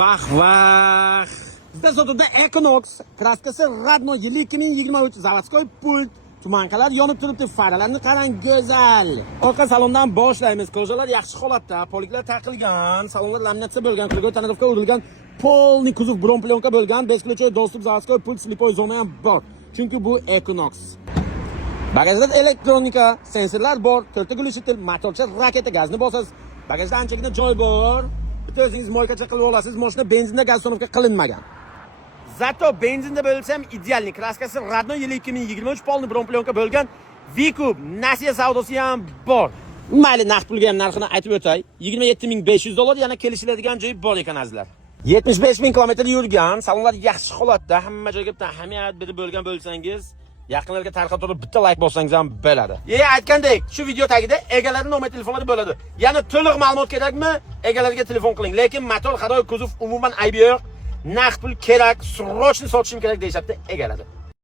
Vah. Bizda sotuvda Equinox, kraskasi Radno yili 2023, zavodskoy pult, tumankalar yonib turibdi, faralarni qarang, go'zal. Orqa salondan boshlaymiz. Ko'jalar yaxshi holatda, poliklar taqilgan, salonlar laminatsiya bo'lgan, qilgan tanarovka urilgan, polni kuzov bron plyonka bo'lgan, bezключой доступ, zavodskoy pult, slipoy zona ham bor. Chunki bu Equinox. Bagajda elektronika, sensorlar bor, 4 ta gulishtil, motorcha raketa gazni bosasiz. Bagajda anchagina joy bor. Bitta o'zingiz moykacha qilib olasiz. Mashina benzinda gaz uстановка qilinmagan. Zato benzinda bo'lsa ham idealni. Kraskasi Radno yili 2023, polni bron plyonka bo'lgan. V-Cube, nasiya savdosi ham bor. Mayli, naqd pulga ham narxini aytib o'tay. $27500 yana kelishiladigan joyi bor ekan azizlar. 75000 kilometr yurgan, salonlar yaxshi holatda, hamma joyga bitta ahamiyat berib bo'lgan bo'lsangiz, yaqinlarga tarqatib turib bitta like bossangiz ham bo'ladi. Aytgandek, shu video tagida egalarining nomer telefonlari bo'ladi. Yana to'liq ma'lumot kerakmi? Egalariga telefon qiling. Lekin motor, xaroy, kuzov umuman aybi yo'q. Naqd pul kerak, srochni sotishim kerak deyapti egalari.